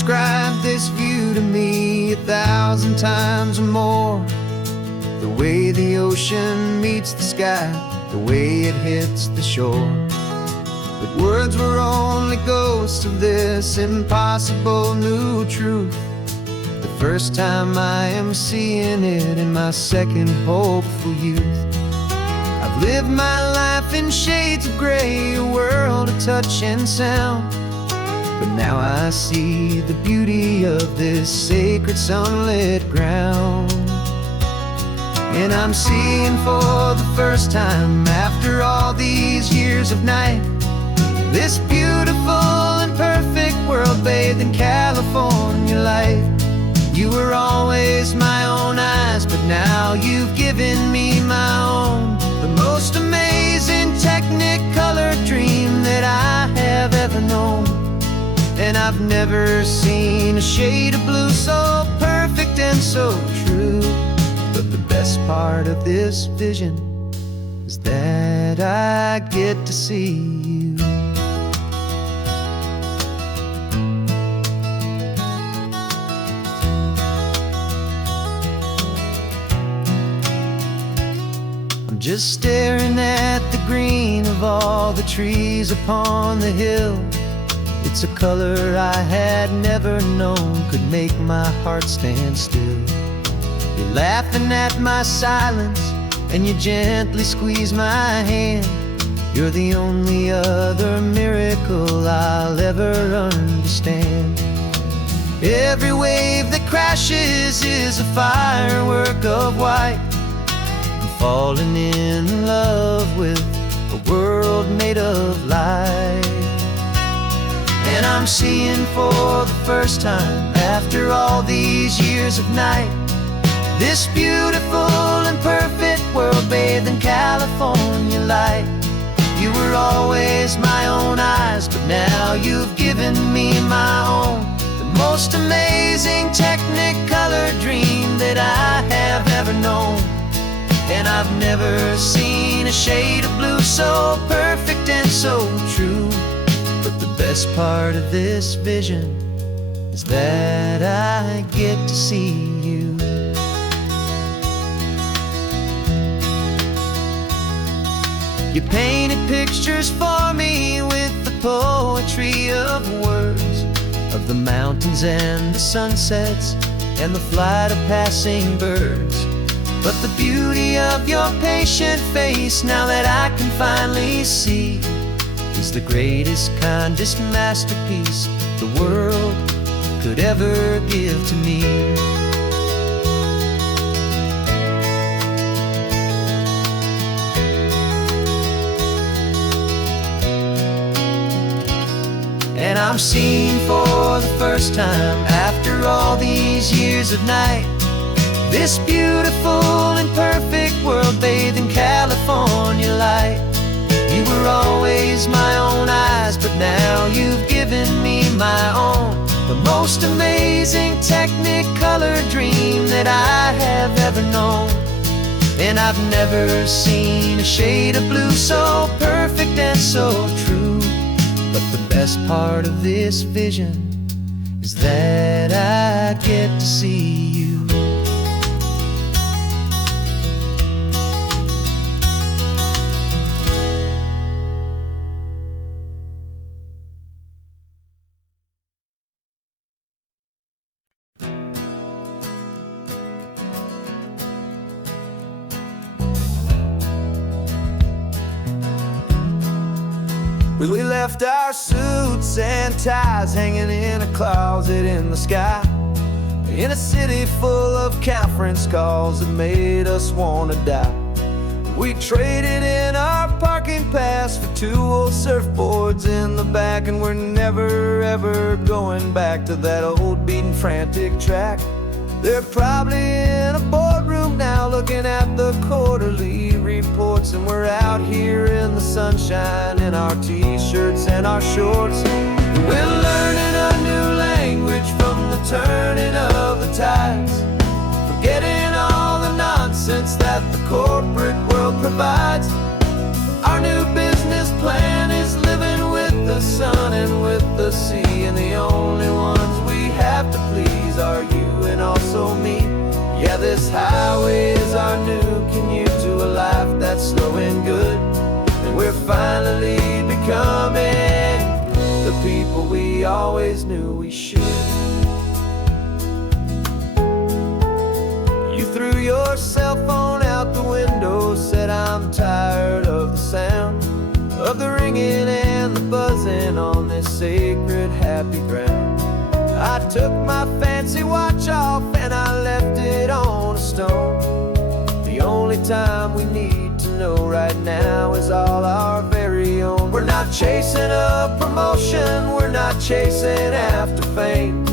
described this view to me 1,000 times or more. The way the ocean meets the sky, the way it hits the shore. But words were only ghosts of this impossible new truth. The first time I am seeing it in my second hopeful youth. I've lived my life in shades of gray, a world of touch and sound. But now I see the beauty of this sacred sunlit ground. And I'm seeing for the first time, after all these years of night, this beautiful and perfect world bathed in California light. You were always my own eyes, but now you've given me my own. The most amazing technicolor dream that I have ever known. And I've never seen a shade of blue so perfect and so true. But the best part of this vision is that I get to see you. I'm just staring at the green of all the trees upon the hill. It's a color I had never known could make my heart stand still. You're laughing at my silence, and you gently squeeze my hand. You're the only other miracle I'll ever understand. Every wave that crashes is a firework of white. I'm falling in love with a world made of light. And I'm seeing for the first time, after all these years of night, this beautiful and perfect world bathed in California light. You were always my own eyes, but now you've given me my own. The most amazing technicolor dream that I have ever known. And I've never seen a shade of blue so perfect and so true. But the best part of this vision is that I get to see you. You painted pictures for me with the poetry of words, of the mountains and the sunsets and the flight of passing birds. But the beauty of your patient face, now that I can finally see, is the greatest, kindest masterpiece the world could ever give to me. And I'm seeing for the first time, after all these years of night, this beautiful and perfect world bathed in California light. You were always my own eyes, but now you've given me my own. The most amazing technicolor dream that I have ever known. And I've never seen a shade of blue so perfect and so true. But the best part of this vision is that I get to see you. We left our suits and ties hanging in a closet in the sky, in a city full of conference calls that made us wanna die. We traded in our parking pass for 2 old surfboards in the back, and we're never ever going back to that old beaten frantic track. They're probably in a boardroom now looking at the quarterly reports, and we're out here in the sunshine in our t-shirts and our shorts. We're learning a new language from the turning of the tides, forgetting all the nonsense that the corporate world provides. Our new business plan is living with the sun and with the sea, and the only ones we and also me. Yeah, this highway is our new commute to a life that's slow and good. And we're finally becoming the people we always knew we should. You threw your cell phone out the window, said I'm tired of the sound of the ringing and the buzzing on this sacred happy ground. I took my fancy watch off and I left it on a stone. The only time we need to know right now is all our very own. We're not chasing a promotion, we're not chasing after fame.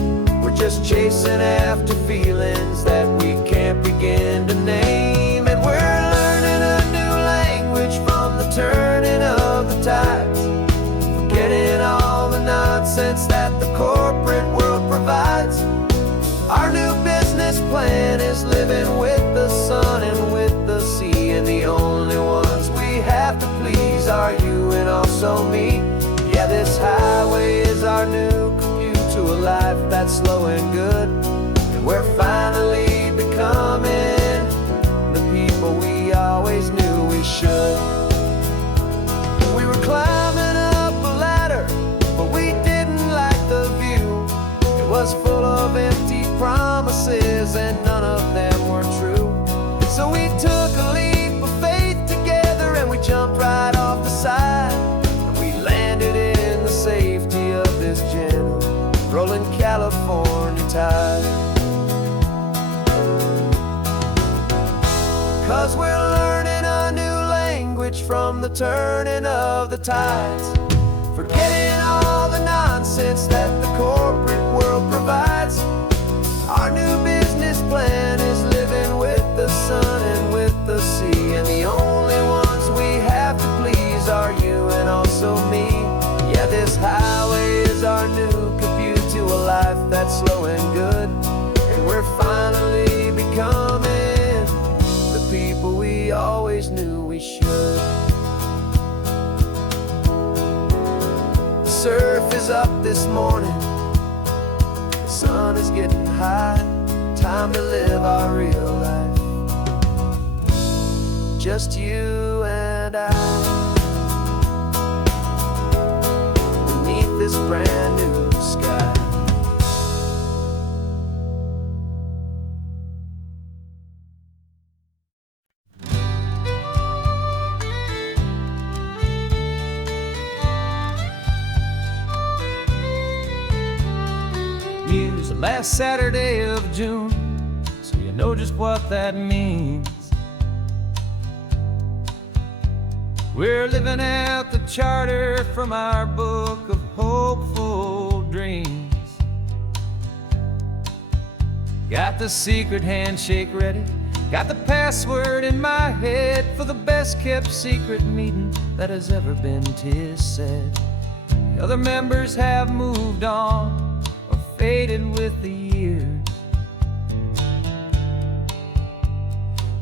We're just chasing after feelings that we can't begin to name. And we're learning a new language from the turning of the tides, forgetting all the nonsense that the corporate world provides. Our new business plan is living with the sun and with the sea, and the only ones we have to please are you and also me. Yeah, this highway is our new commute to a life that's slow and good. And we're finally becoming the people we always knew we should. We were climbing up a ladder, but we didn't like the view. It was full of empty promises and none of them were true. So we took a leap of faith together and we jumped right off the side. And we landed in the safety of this gentle rolling California tide. 'Cause we're learning a new language from the turning of the tides, forgetting all the nonsense that the corporate world provides. Our new business plan is living with the sun and with the sea, and the only ones we have to please are you and also me. Yeah, this highway is our new commute to a life that's slow and good. And we're finally becoming the people we always knew we should. The surf is up this morning, the sun is getting high. Time to live our real life, just you and I, beneath this brand new sky. News the last Saturday of June, so you know just what that means. We're living out the charter from our book of hopeful dreams. Got the secret handshake ready, got the password in my head for the best kept secret meeting that has ever been, 'tis said. The other members have moved on, faded with the years,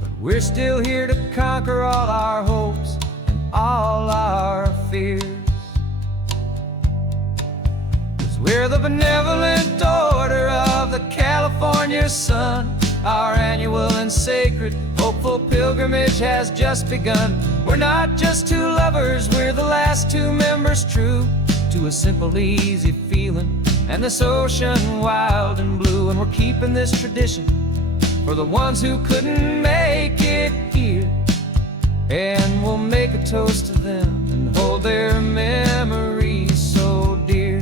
but we're still here to conquer all our hopes and all our fears. 'Cause we're the benevolent order of the California sun. Our annual and sacred hopeful pilgrimage has just begun. We're not just two lovers, we're the last two members true to a simple, easy feeling and this ocean wild and blue. And we're keeping this tradition for the ones who couldn't make it here, and we'll make a toast to them and hold their memories so dear.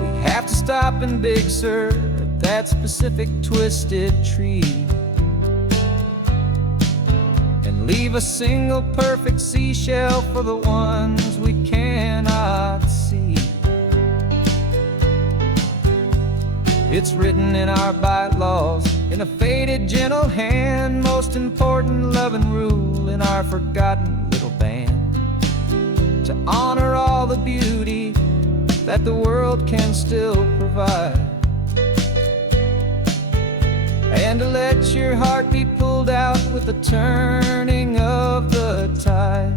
We have to stop in Big Sur at that specific twisted tree, leave a single perfect seashell for the ones we cannot see. It's written in our bylaws in a faded gentle hand, most important loving rule in our forgotten little band, to honor all the beauty that the world can still provide, and to let your heart be pulled out with the turning of the tide.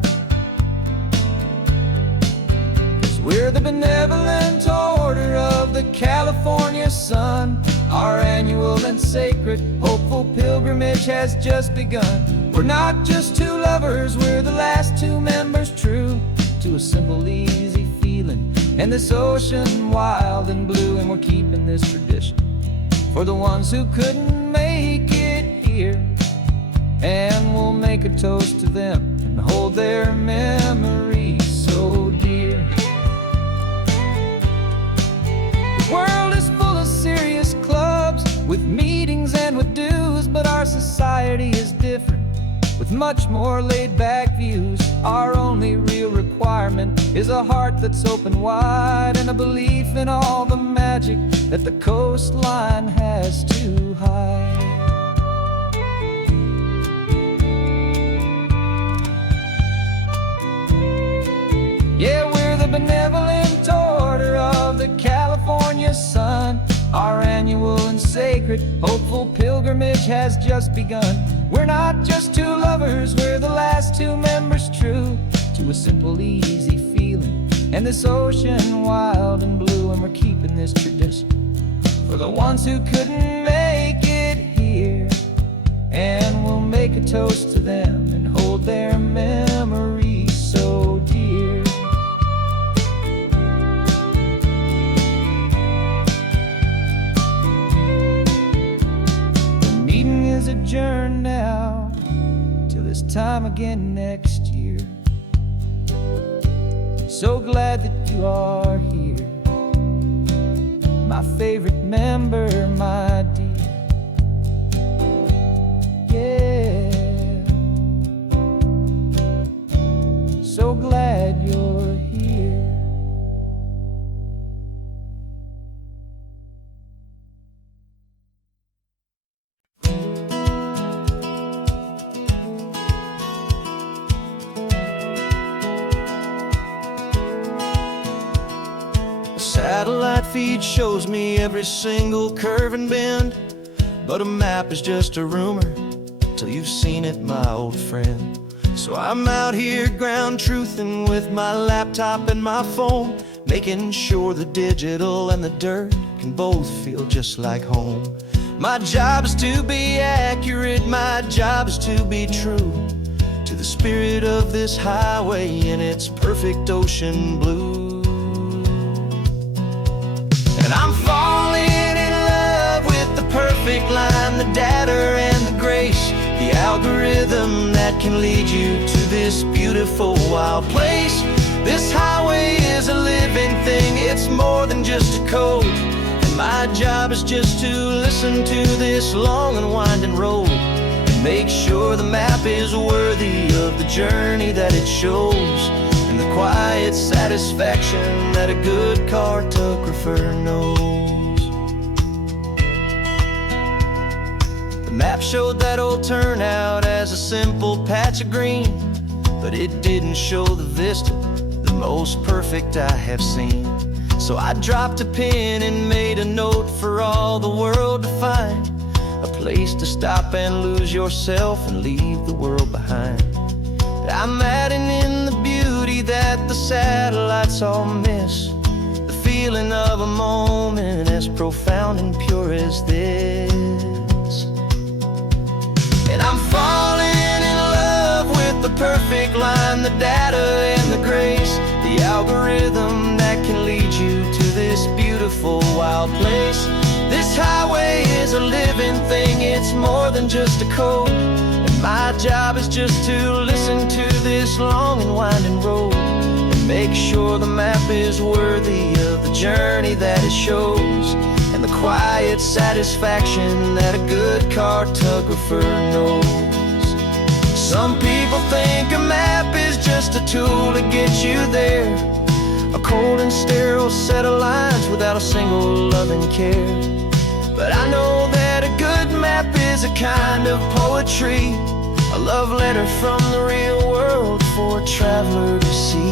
we're the benevolent order of the California sun. Our annual and sacred, hopeful pilgrimage has just begun. We're not just two lovers, we're the last two members true to a simple, easy feeling. And this ocean wild and blue, and we're keeping this tradition for the ones who couldn't make it here. And we'll make a toast to them and hold their memories so dear. The world is full of serious clubs with meetings and with dues, but our society is different with much more laid-back views. Our only real requirement is a heart that's open wide and a belief in all the magic that the coastline has to hide. Yeah, we're the benevolent order of the California sun. Our annual and sacred, hopeful pilgrimage has just begun. We're not just two lovers, we're the last two members true to a simple, easy feeling. And this ocean wild and blue, and we're keeping this tradition for the ones who couldn't make it here. And we'll make a toast to them and hold their memories so dear. Is adjourned now till this time again next year. So glad that you are here, my favorite member, my dear. Yeah, so glad you're here. Satellite feed shows me every single curve and bend, but a map is just a rumor till you've seen it, my old friend. So I'm out here ground truthing with my laptop and my phone, making sure the digital and the dirt can both feel just like home. My job is to be accurate, my job is to be true to the spirit of this highway in its perfect ocean blue. And I'm falling in love with the perfect line, the data and the grace, the algorithm that can lead you to this beautiful wild place. This highway is a living thing, it's more than just a code. And my job is just to listen to this long and winding road and make sure the map is worthy of the journey that it shows, and the quiet satisfaction that a good cartographer knows. The map showed that old turnout as a simple patch of green, but it didn't show the vista, the most perfect I have seen. So I dropped a pin and made a note for all the world to find, a place to stop and lose yourself and leave the world behind. I'm adding in the beauty that the satellites all miss, the feeling of a moment as profound and pure as this. And I'm falling in love with the perfect line, the data and the grace, the algorithm that can lead you to this beautiful wild place. This highway is a living thing, it's more than just a code. My job is just to listen to this long and winding road and make sure the map is worthy of the journey that it shows, and the quiet satisfaction that a good cartographer knows. Some people think a map is just a tool to get you there, a cold and sterile set of lines without a single loving care. But I know that a good map is a kind of poetry, a love letter from the real world for a traveler to see.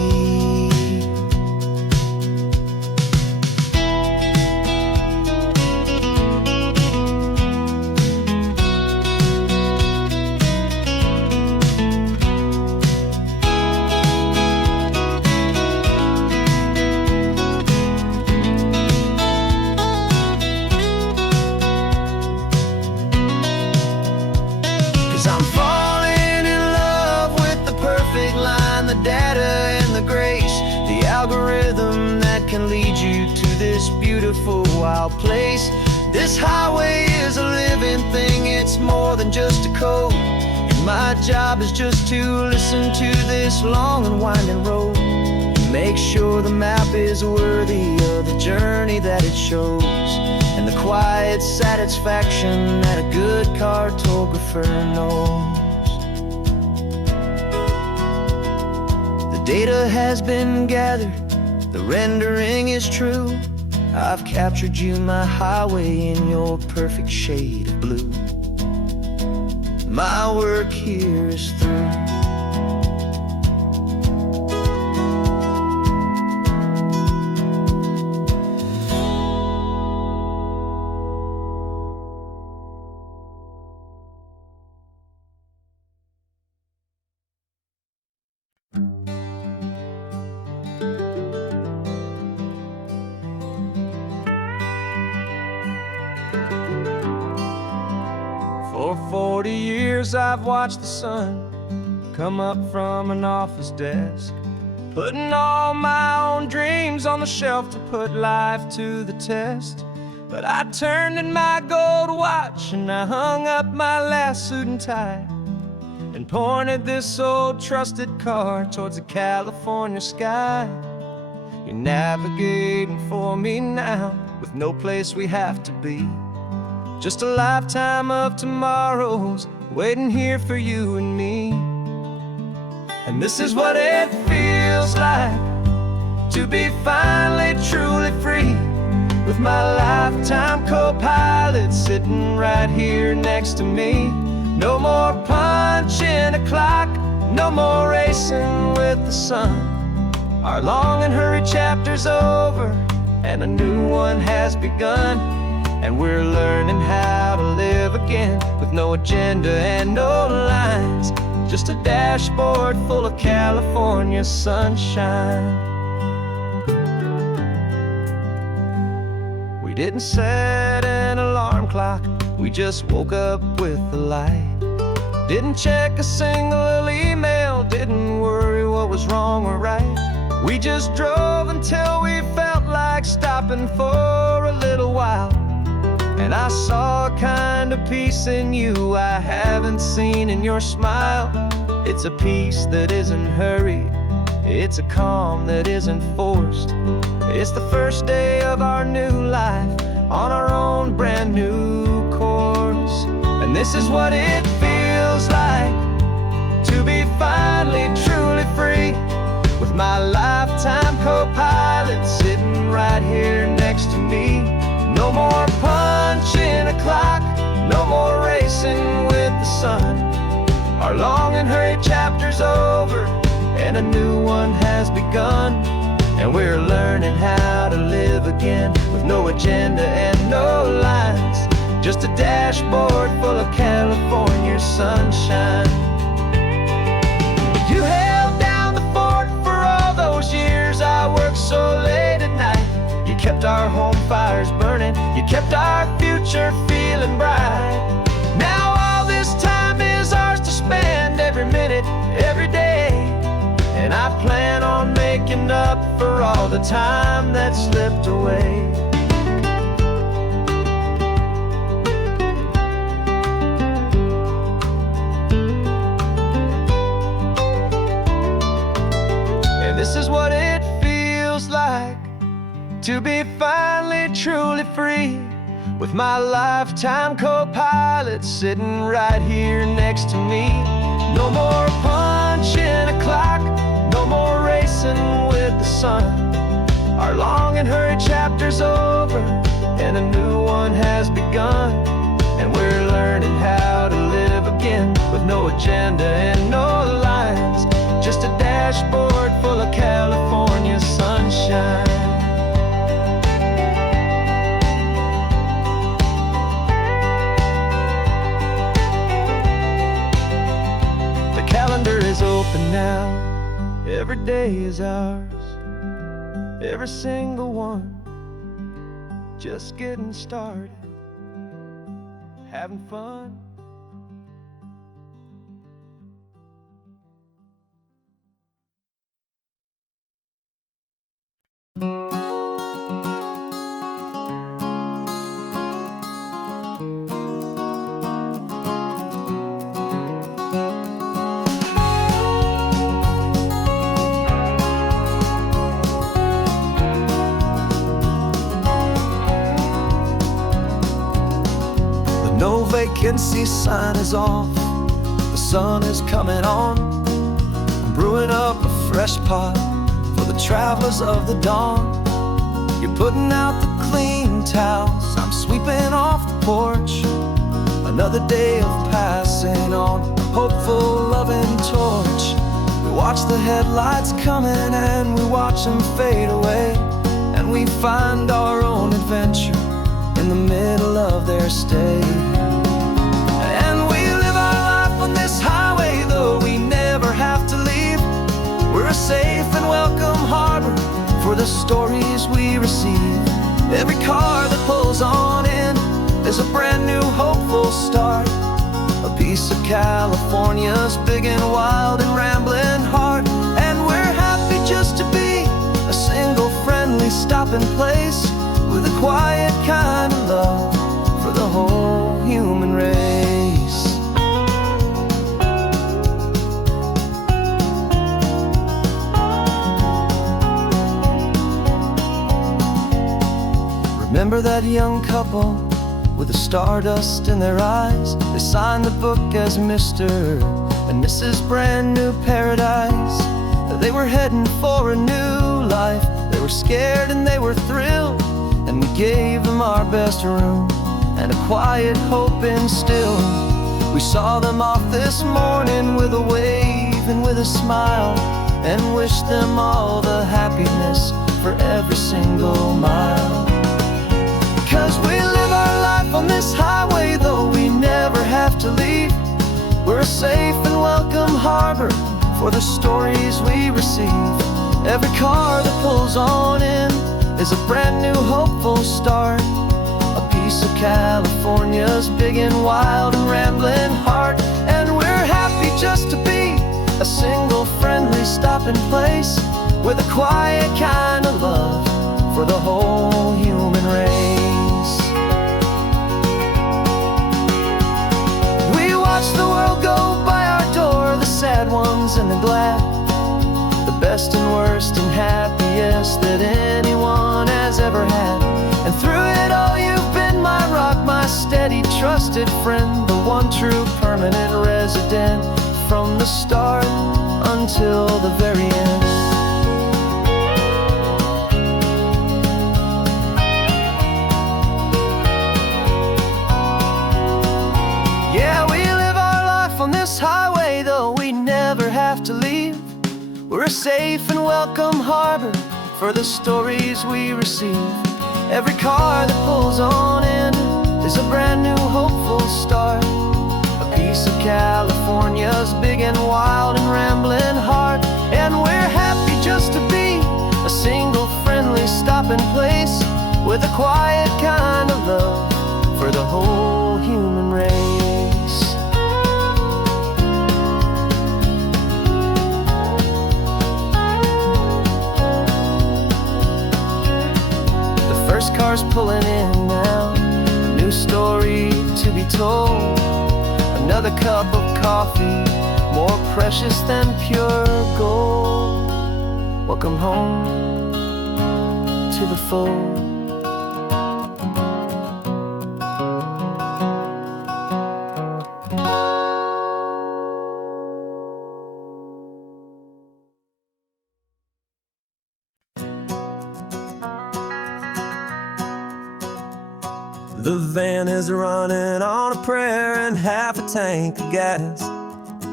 this beautiful wild place. This highway is a living thing, it's more than just a code. And my job is just to listen to this long and winding road, make sure the map is worthy of the journey that it shows, and the quiet satisfaction that a good cartographer knows. The data has been gathered, the rendering is true. I've captured you, my highway, in your perfect shade of blue. My work here is through. For 40 years I've watched the sun come up from an office desk, putting all my own dreams on the shelf to put life to the test. But I turned in my gold watch and I hung up my last suit and tie, and pointed this old trusted car towards the California sky. You're navigating for me now, with no place we have to be, just a lifetime of tomorrows waiting here for you and me. And this is what it feels like to be finally truly free, with my lifetime co-pilot sitting right here next to me. No more punching a clock, no more racing with the sun. Our long and hurried chapter's over and a new one has begun, and we're learning how to live again, with no agenda and no lines, just a dashboard full of California sunshine. We didn't set an alarm clock, we just woke up with the light. Didn't check a single email, didn't worry what was wrong or right. We just drove until we felt like stopping for a little while. And I saw a kind of peace in you I haven't seen in your smile. It's a peace that isn't hurried, it's a calm that isn't forced. It's the first day of our new life on our own brand new course. And this is what it feels like to be finally truly free, with my lifetime co-pilot sitting right here next to me. No more punching a clock, no more racing with the sun. Our long and hurried chapter's over and a new one has begun, and we're learning how to live again, with no agenda and no lines, just a dashboard full of California sunshine. You held down the fort for all those years I worked so late at night. You kept our home fires burning, you kept our future feeling bright. Now all this time is ours to spend, every minute, every day. And I plan on making up for all the time that slipped away. And this is what it feels like to be finally truly free, with my lifetime co-pilot sitting right here next to me. No more punching a clock, no more racing with the sun. Our long and hurried chapter's over and a new one has begun, and we're learning how to live again, with no agenda and no lines, just a dashboard full of California sunshine. Is open now, every day is ours, every single one, just getting started, having fun. vacancy sign is off, the sun is coming on. I'm brewing up a fresh pot for the travelers of the dawn. You're putting out the clean towels, I'm sweeping off the porch. Another day of passing on a hopeful, loving torch. We watch the headlights coming and we watch them fade away, and we find our own adventure in the middle of their stay. And we live our life on this highway, though we never have to leave. We're a safe and welcome harbor for the stories we receive. Every car that pulls on in is a brand new hopeful start, a piece of California's big and wild and rambling heart. And we're happy just to be a single friendly stopping place, with a quiet kind of love for the whole human race. Remember that young couple with the stardust in their eyes? They signed the book as Mr. and Mrs. Brand New Paradise. They were heading for a new life. They were scared and they were thrilled, and we gave them our best room and a quiet hope instilled. We saw them off this morning with a wave and with a smile, and wished them all the happiness for every single mile. 'Cause we live our life on this highway, though we never have to leave. We're a safe and welcome harbor for the stories we receive. Every car that pulls on in is a brand new hopeful start, a piece of California's big and wild and rambling heart. And we're happy just to be a single friendly stopping place, with a quiet kind of love for the whole human race. We watch the world go by our door, the sad ones and the glad, the best and worst and happiest that anyone has ever had. And through it all you've been my rock, my steady trusted friend, the one true permanent resident, from the start until the very end. Yeah, we live our life on this highway, though we never have to leave. We're a safe and welcome harbor for the stories we receive. Every car that pulls on in is a brand new hopeful start, a piece of California's big and wild and rambling heart. And we're happy just to be a single friendly stopping place, with a quiet kind of love for the whole human race. First car's pulling in now, a new story to be told. Another cup of coffee, more precious than pure gold. Welcome home to the fold. The van is running on a prayer and half a tank of gas.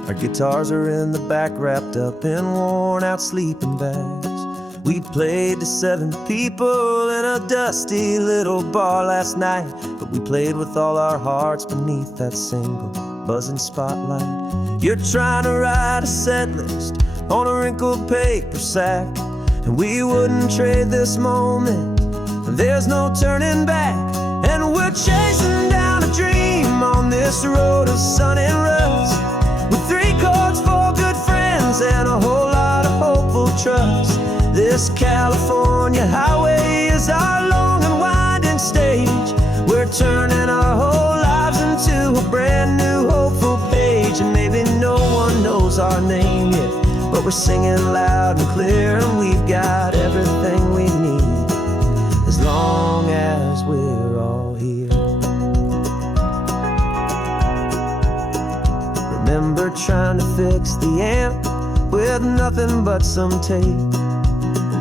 Our guitars are in the back, wrapped up in worn-out sleeping bags. We played to 7 people in a dusty little bar last night, but we played with all our hearts beneath that single buzzing spotlight. You're trying to write a set list on a wrinkled paper sack, and we wouldn't trade this moment. There's no turning back. And we're chasing down a dream on this road of sun and rust, with 3 chords, 4 good friends, and a whole lot of hopeful trust. This California highway is our long and winding stage. We're turning our whole lives into a brand new hopeful page. And maybe no one knows our name yet, but we're singing loud and clear, and we've got everything we need, as long as we're all here. trying to fix the amp with nothing but some tape.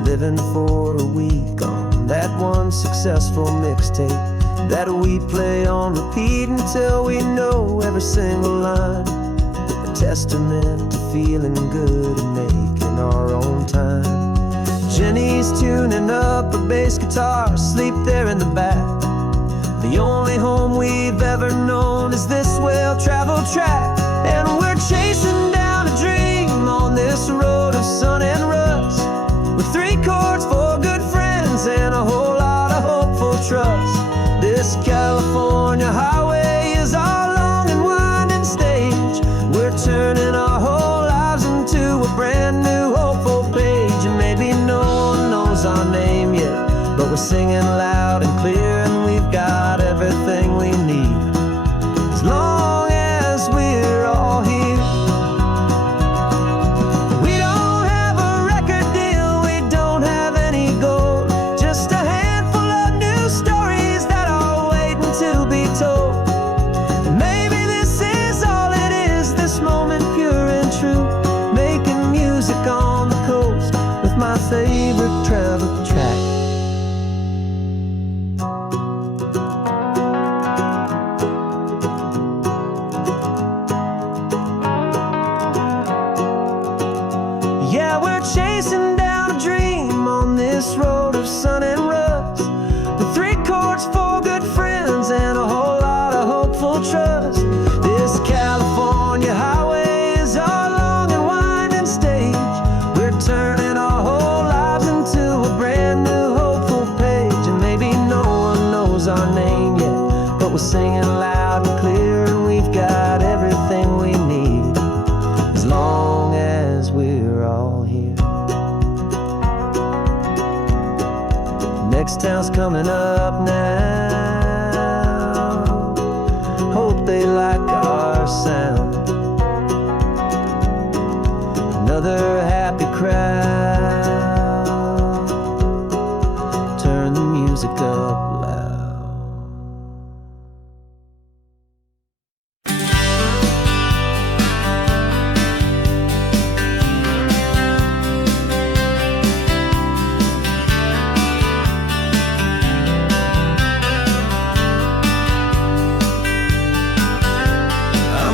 Living for a week on that one successful mixtape that we play on repeat until we know every single line. A testament to feeling good and making our own time. Jenny's tuning up her bass guitar, asleep there in the back. The only home we've ever known is this well-traveled track. And we're chasing down a dream on this road of sun and rust, with 3 chords, 4 good friends, and a whole lot of hopeful trust. This California highway is our long and winding stage. We're turning our whole lives into a brand new hopeful page. And maybe no one knows our name yet, but we're singing loud and clear, and we've got everything we need, as long as we're all here. We don't have a record deal, we don't have any gold, just a handful of new stories that are waiting to be told. And maybe this is all it is, this moment pure and true, making music on the coast with my favorite travel track. Yeah, we're chasing down a dream on this road of sun and rust, with 3 chords, 4 good friends, and a whole lot of hopeful trust. This California highway is our long and winding stage. We're turning our whole lives into a brand new hopeful page. And maybe no one knows our name yet, but we're singing loud and clear, and we've got everything we need, as long as we're all here. Next town's coming up now, hope they like our sound. Another happy crowd, turn the music up loud.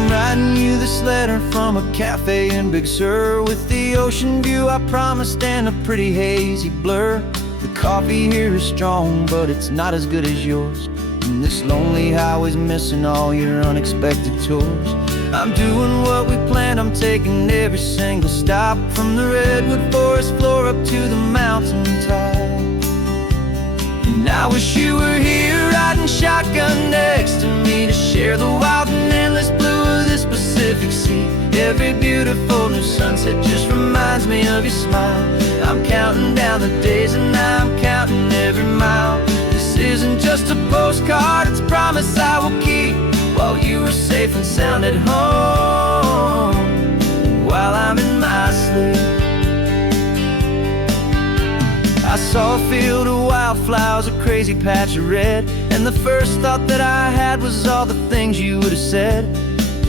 Writing you this letter from a cafe in Big Sur, with the ocean view I promised and a pretty hazy blur. The coffee here is strong, but it's not as good as yours, and this lonely highway's missing all your unexpected tours. I'm doing what we planned, I'm taking every single stop, from the redwood forest floor up to the mountain top. And I wish you were here riding shotgun next to me, to share the wild and endless blue of this Pacific Sea. Every beautiful new sunset just reminds me of your smile. I'm counting down the days and I'm counting every mile. This isn't just a postcard, it's a promise I will keep, while you are safe and sound at home, while I'm in my sleep. I saw a field of wildflowers, a crazy patch of red, and the first thought that I had was all the things you would have said.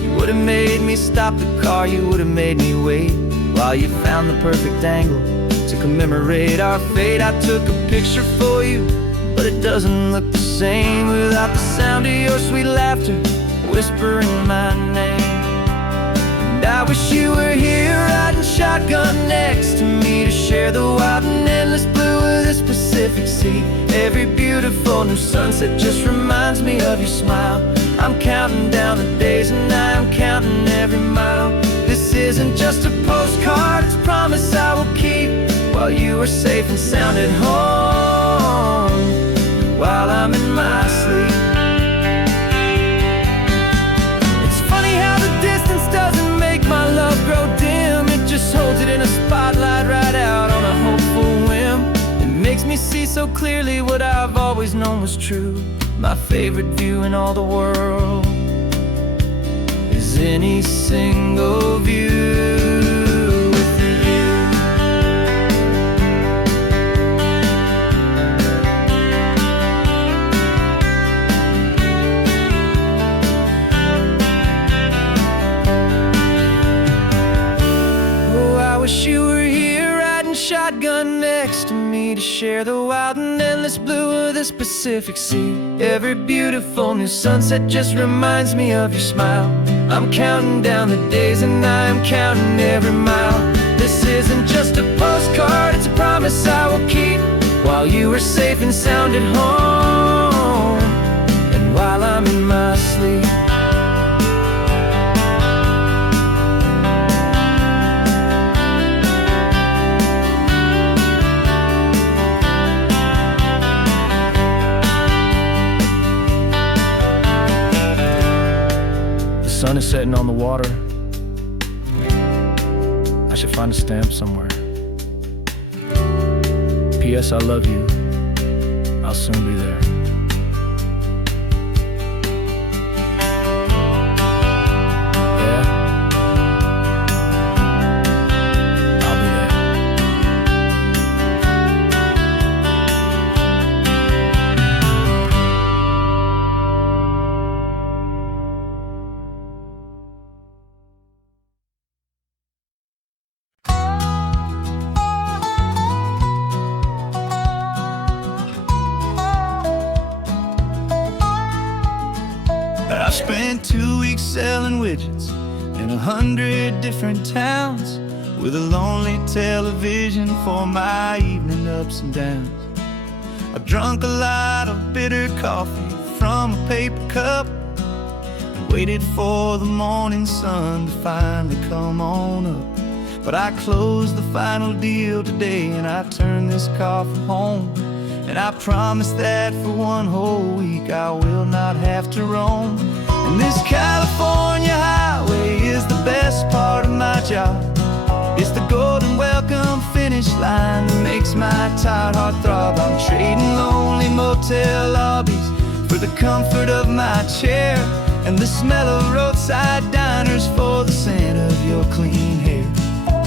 You would have made me stop the car, you would have made me wait, while you found the perfect angle to commemorate our fate. I took a picture for you, but it doesn't look the same without the sound of your sweet laughter whispering my name. And I wish you were here riding shotgun next to me, to share the wild and endless blue of this Pacific Sea. Every beautiful new sunset just reminds me of your smile. I'm counting down the days and I'm counting every mile. This isn't just a postcard, it's a promise I will keep, while you are safe and sound at home, while I'm in my sleep. It's funny how the distance doesn't make my love grow dim, it just holds it in a spotlight right out on a hopeful whim. It makes me see so clearly what I've always known was true. My favorite view in all the world is any single view with you. share the wild and endless blue of this Pacific Sea. Every beautiful new sunset just reminds me of your smile. I'm counting down the days and I'm counting every mile. This isn't just a postcard, it's a promise I will keep, while you are safe and sound at home, and while I'm in my sleep. The sun is setting on the water. I should find a stamp somewhere. P.S. I love you. I'll soon be there. Yeah, I'll be there. I spent 2 weeks selling widgets in 100 different towns, with a lonely television for my evening ups and downs. I drunk a lot of bitter coffee from a paper cup and waited for the morning sun to finally come on up. But I closed the final deal today and I turned this coffee home. And I promise that for one whole week I will not have to roam. And this California highway is the best part of my job. It's the golden welcome finish line that makes my tired heart throb. I'm trading lonely motel lobbies for the comfort of my chair, and the smell of roadside diners for the scent of your clean hair.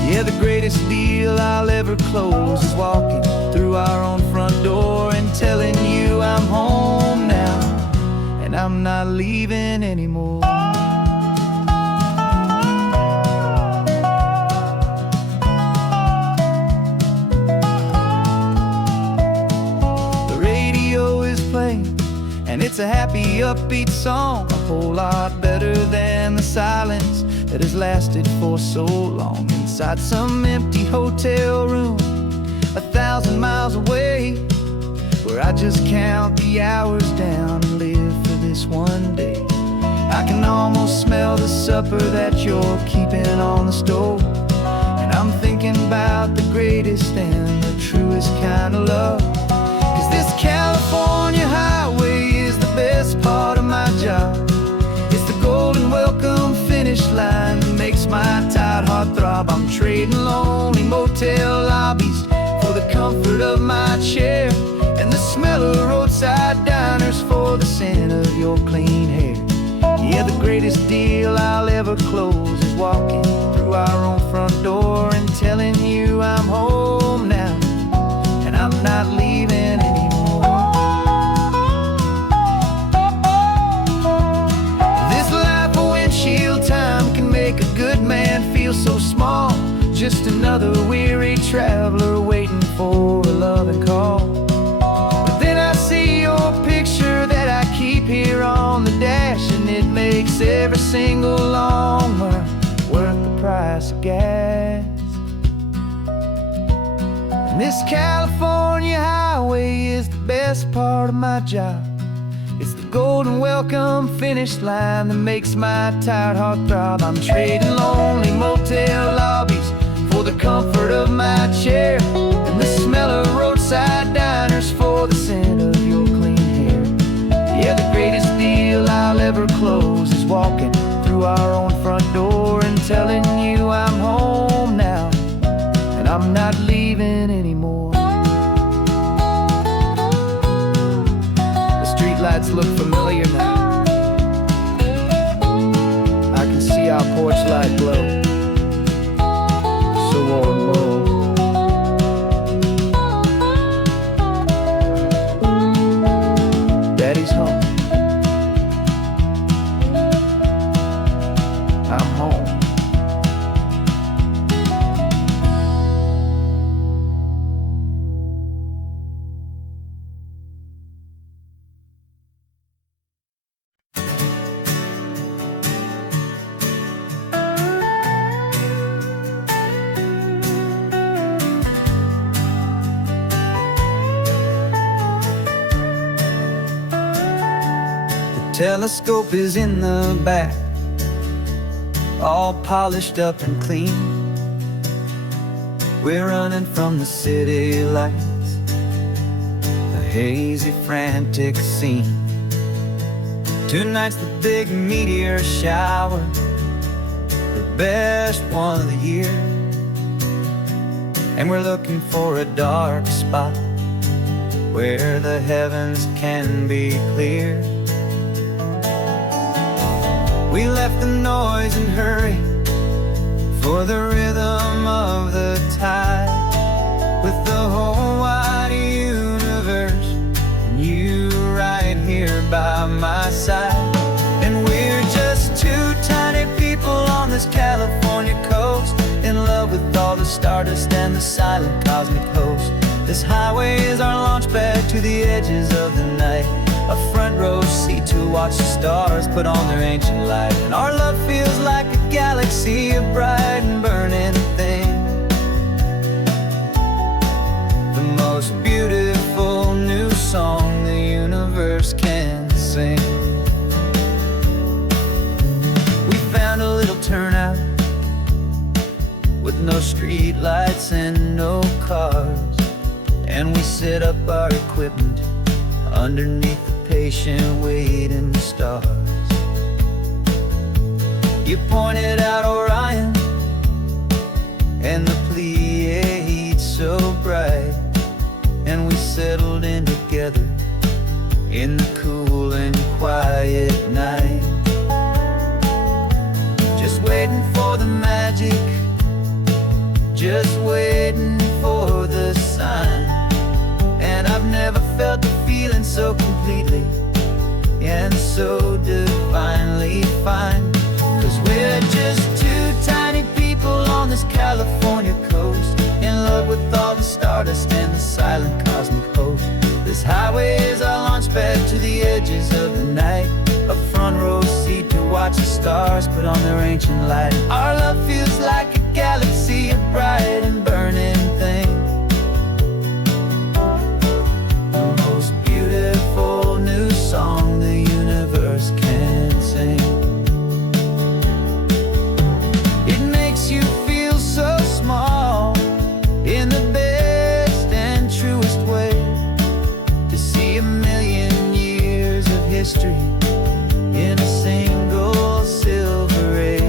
Yeah, the greatest deal I'll ever close is walking through our own front door and telling you I'm home now, and I'm not leaving anymore. The radio is playing, and it's a happy, upbeat song, a whole lot better than the silence that has lasted for so long. Inside some empty hotel room 1,000 miles away, where I just count the hours down and live for this one day. I can almost smell the supper that you're keeping on the stove, and I'm thinking about the greatest and the truest kind of love. 'Cause this California highway is the best part of my job. It's the golden welcome finish line that makes my tired heart throb. I'm trading lonely motel lobbies for the comfort of my chair, and the smell of roadside diners for the scent of your clean hair. Yeah, the greatest deal I'll ever close is walking through our own front door and telling you I'm home now, and I'm not leaving anymore. This life of windshield time can make a good man feel so small, just another weary traveler waiting for a loving call. But then I see your picture that I keep here on the dash, and it makes every single long mile worth the price of gas. And this California highway is the best part of my job. It's the golden welcome finish line that makes my tired heart throb. I'm trading lonely motel lobbies for the comfort of my chair, and the smell of roadside diners for the scent of your clean hair. Yeah, the greatest deal I'll ever close is walking through our own front door and telling you I'm home now, and I'm not leaving anymore. The streetlights look familiar now. I can see our porch light glow, so warm, low. Daddy's home. I'm home. telescope is in the back, all polished up and clean. We're running from the city lights, a hazy, frantic scene. Tonight's the big meteor shower, the best one of the year. And we're looking for a dark spot where the heavens can be clear. We left the noise and hurry for the rhythm of the tide, with the whole wide universe and you right here by my side. And we're just two tiny people on this California coast, in love with all the stardust and the silent cosmic host. This highway is our launch pad to the edges of the night, a front row seat to watch the stars put on their ancient light. And our love feels like a galaxy, a bright and burning thing, the most beautiful new song the universe can sing. We found a little turnout with no street lights and no cars, and we set up our equipment underneath the patient waiting stars. You pointed out Orion and the Pleiades so bright, and we settled in together in the cool and quiet night, just waiting for the magic, just waiting for the sign. And I've never felt the feeling so completely and so divinely fine, 'cause we're just two tiny people on this California coast, in love with all the stardust and the silent cosmic host. This highway is our launch pad to the edges of the night, a front row seat to watch the stars put on their ancient light. Our love feels like a galaxy, a bright and burning thing, the most beautiful new song the universe can sing. It makes you feel so small in the best and truest way, to see a million years of history in a single silver ray.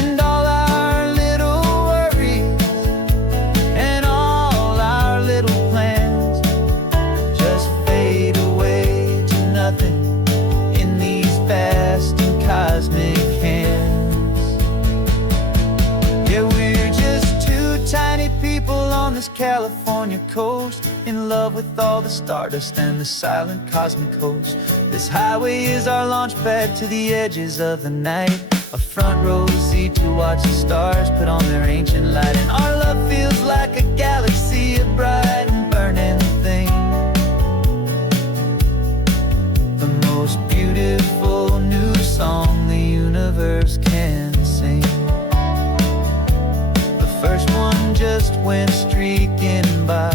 And all our little worries and all our little plans just fade away to nothing in these vast and cosmic hands. Yeah, we're just two tiny people on this California coast, in love with all the stardust and the silent cosmic host. This highway is our launch pad to the edges of the night, a front row seat to watch the stars put on their ancient light. And our love feels like a galaxy, a bright and burning thing, the most beautiful new song the universe can sing. The first one just went streaking by,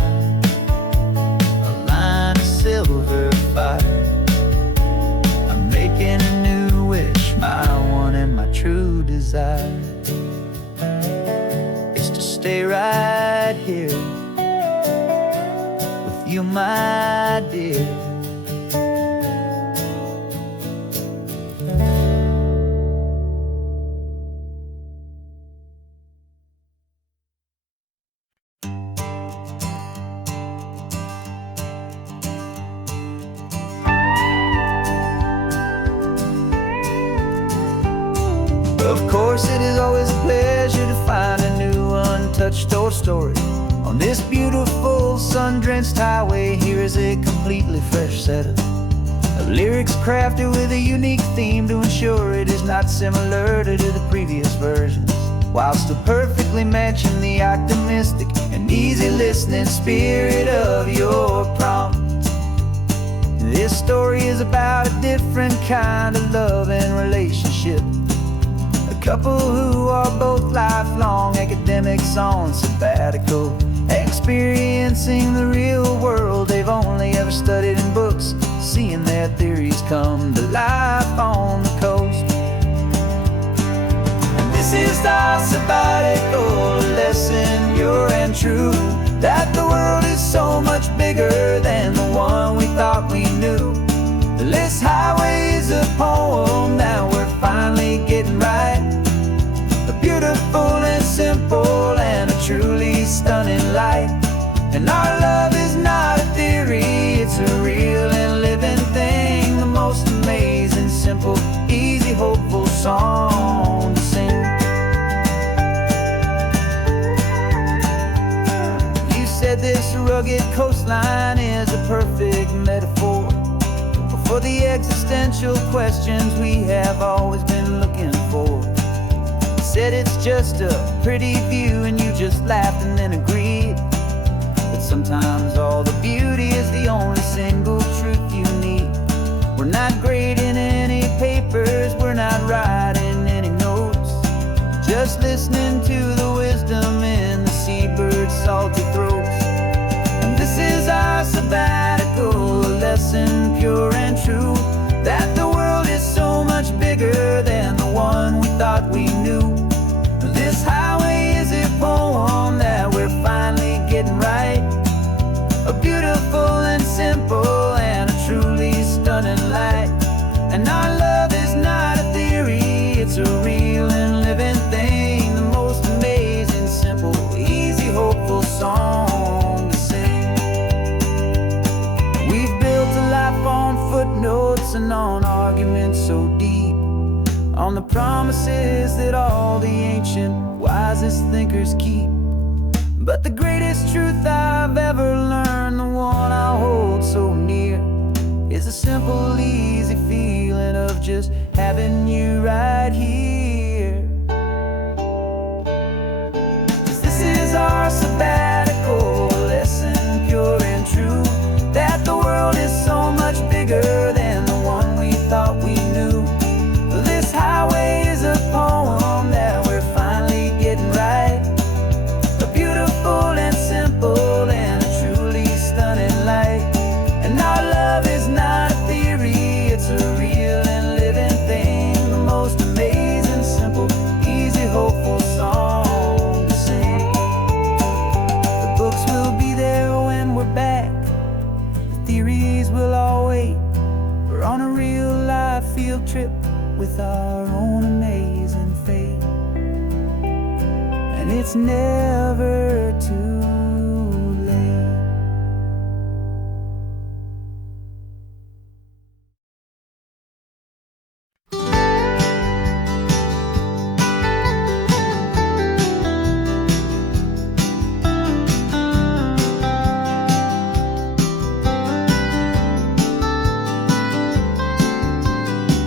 a line of silver fire. I'm making a new wish, my one and my true desire is to stay right here with you, my dear. Of course, it is always a pleasure to find a new untouched old story on this beautiful sun-drenched highway. Here is a completely fresh set of lyrics crafted with a unique theme to ensure it is not similar to the previous versions, while still perfectly matching the optimistic and easy listening spirit of your prompt. This story is about a different kind of love and relationship, a couple who are both lifelong academics on sabbatical, experiencing the real world they've only ever studied in books, seeing their that theories come to life on the coast. And this is our sabbatical lesson, pure and true, that the world is so much bigger than the one we thought we knew. This highway is a poem that we're finally getting right. A beautiful and simple and a truly stunning light. And our love is not a theory, it's a real and living thing. The most amazing, simple, easy, hopeful song to sing. You said this rugged coastline is a perfect metaphor for the existential questions we have always been looking for. You said it's just a pretty view and you just laughed and then agreed. But sometimes all the beauty is the only single truth you need. We're not grading any papers, we're not writing any notes, just listening to the wisdom in the seabird's salty throats. And this is our sabbatical lesson, pure and true, that the world is so much bigger than the one we thought we knew. This highway is a poem that we're finally getting right. A beautiful and simple and a truly stunning light. And our love is not a theory, it's a real and living thing. The most amazing, simple, easy, hopeful song to sing. We've built a life on footnotes and on arguments so deep, on the promises that all the ancient, wisest thinkers keep. But the greatest truth I've ever learned, the one I hold so near, is a simple, easy feeling of just having you right here. 'Cause this is our sabbatical lesson, pure and true, that the world is so much bigger than the one we thought we knew. This highway is a poem that we're finally getting right. A beautiful and simple and a truly stunning light. And our love is not a theory, it's a real and living thing. The most amazing, simple, easy, hopeful song to sing. The books will be there when we're back, the theories will all wait. We're on a real life field trip with our own amazing fate. And it's never too late.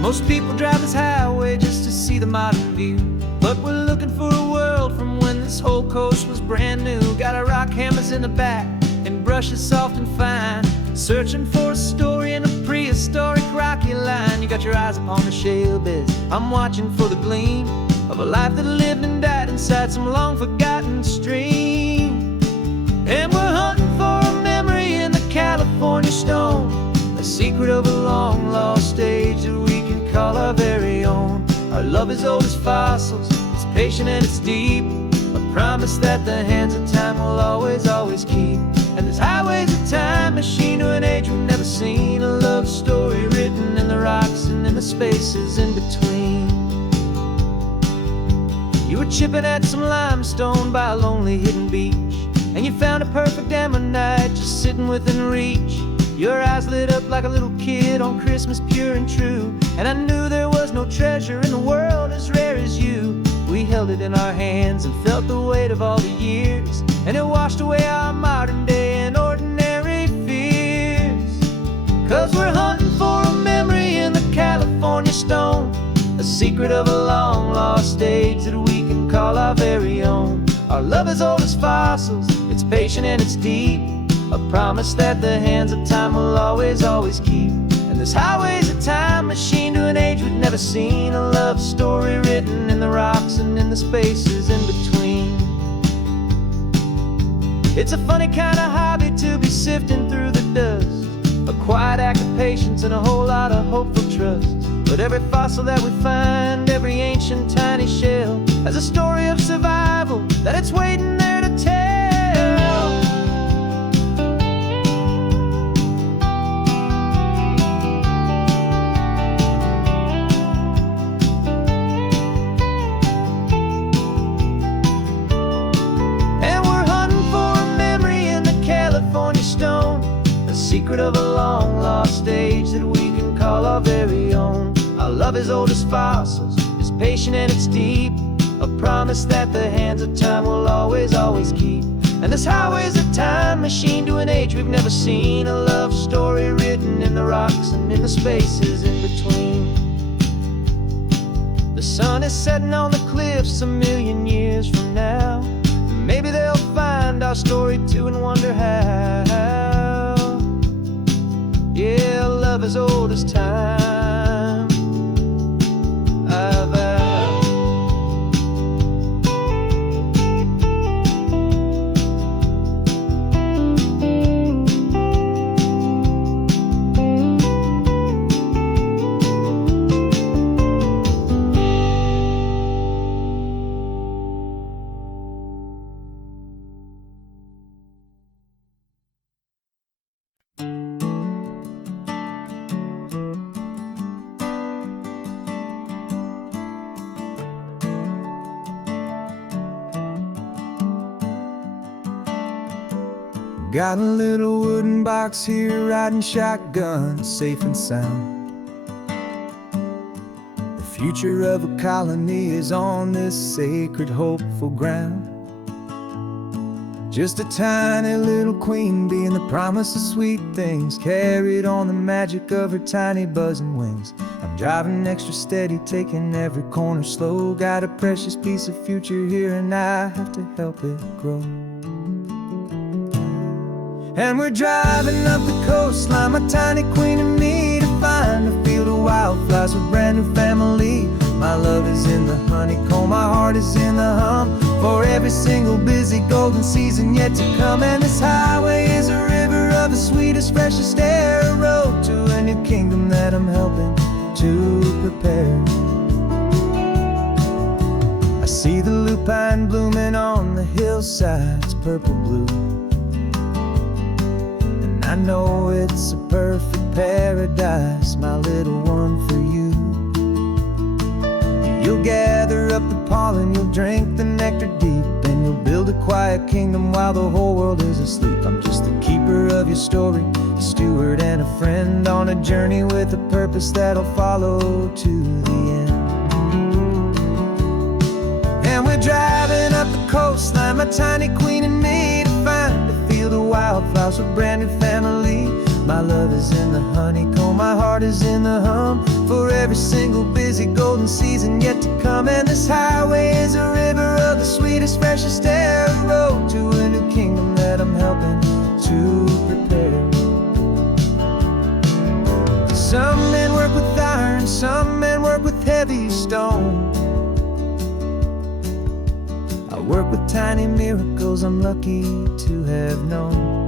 Most people drive this highway just to see the modern view, but we're looking for a world from when this whole coast was brand new. Got our rock hammers in the back and brushes soft and fine, searching for a story in a prehistoric rocky line. You got your eyes upon the shale beds, I'm watching for the gleam of a life that lived and died inside some long forgotten stream. And we're hunting for a memory in the California stone, a secret of a long lost age that we can call our very own. Our love is old as fossils, it's patient and it's deep, a promise that the hands of time will always, always keep. And this highway's a time machine to an age we've never seen, a love story written in the rocks and in the spaces in between. You were chipping at some limestone by a lonely hidden beach, and you found a perfect ammonite just sitting within reach. Your eyes lit up like a little kid on Christmas, pure and true, and I knew there was no treasure in the world as rare as you. We held it in our hands and felt the weight of all the years, and it washed away our modern day and ordinary fears. 'Cause we're hunting for a memory in the California stone, a secret of a long lost age that we can call our very own. Our love is old as fossils, it's patient and it's deep, a promise that the hands of time will always, always keep. And this highway's a time machine to an age we've never seen, a love story written in the rocks and in the spaces in between. It's a funny kind of hobby to be sifting through the dust, a quiet act of patience, and a whole lot of hopeful trust. But every fossil that we find, every ancient tiny shell, has a story of survival that it's waiting there to tell. And we're hunting for a memory in the California stone, the secret of a long lost age that we can call our very own. Our love is old as fossils, it's patient and it's deep, a promise that the hands of time will always, always keep. And this highway's a time machine to an age we've never seen, a love story written in the rocks and in the spaces in between. The sun is setting on the cliffs a million years from now. Maybe they'll find our story too and wonder how. Yeah, love as old as time, I vow. Got a little wooden box here, riding shotgun, safe and sound. The future of a colony is on this sacred, hopeful ground. Just a tiny little queen bee and the promise of sweet things, carried on the magic of her tiny buzzing wings. I'm driving extra steady, taking every corner slow. Got a precious piece of future here and I have to help it grow. And we're driving up the coastline, my tiny queen and me, to find a field of wildflowers with brand new family. My love is in the honeycomb, my heart is in the hum, for every single busy golden season yet to come. And this highway is a river of the sweetest, freshest air, a road to a new kingdom that I'm helping to prepare. I see the lupine blooming on the hillsides, purple blue, I know it's a perfect paradise, my little one, for you. You'll gather up the pollen, you'll drink the nectar deep, and you'll build a quiet kingdom while the whole world is asleep. I'm just the keeper of your story, a steward and a friend, on a journey with a purpose that'll follow to the end. And we're driving up the coastline, my tiny queen and me, to find a field of wildflowers with brand new family. My love is in the honeycomb, my heart is in the hum, for every single busy golden season yet to come. And this highway is a river of the sweetest, freshest air, a road to a new kingdom that I'm helping to prepare. Some men work with iron, some men work with heavy stone. I work with tiny miracles I'm lucky to have known.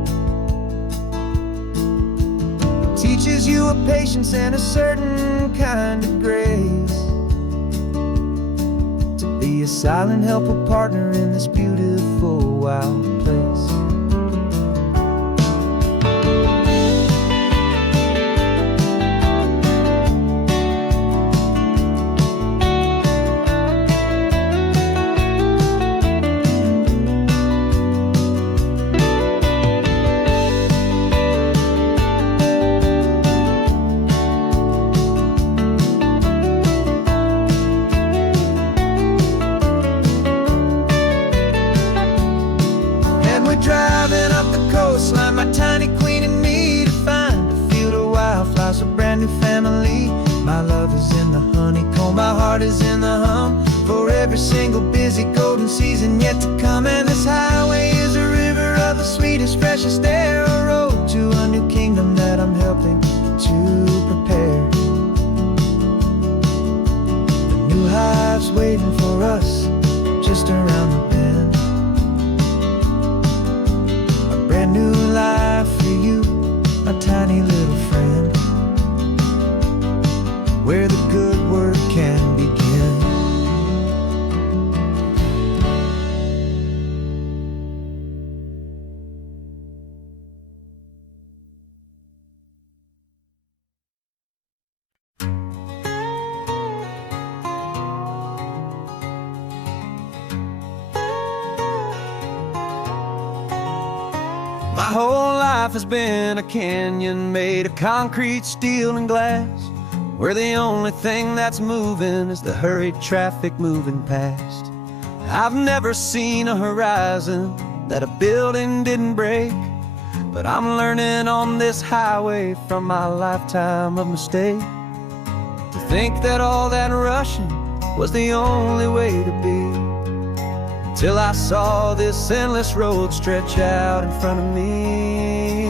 Teaches you a patience and a certain kind of grace, to be a silent, helpful partner in this beautiful, wild place. Driving up the coastline, my tiny queen and me, to find a field of wildflowers, a brand new family. My love is in the honeycomb, my heart is in the hum, for every single busy golden season yet to come. And this highway is a river of the sweetest, freshest air, a road to a new kingdom that I'm helping to prepare. The new hive's waiting for us just around the bend, brand new life for you, my tiny little friend. whole life has been a canyon made of concrete, steel, and glass, where the only thing that's moving is the hurried traffic moving past. I've never seen a horizon that a building didn't break, but I'm learning on this highway from my lifetime of mistakes to think that all that rushing was the only way to be, till I saw this endless road stretch out in front of me.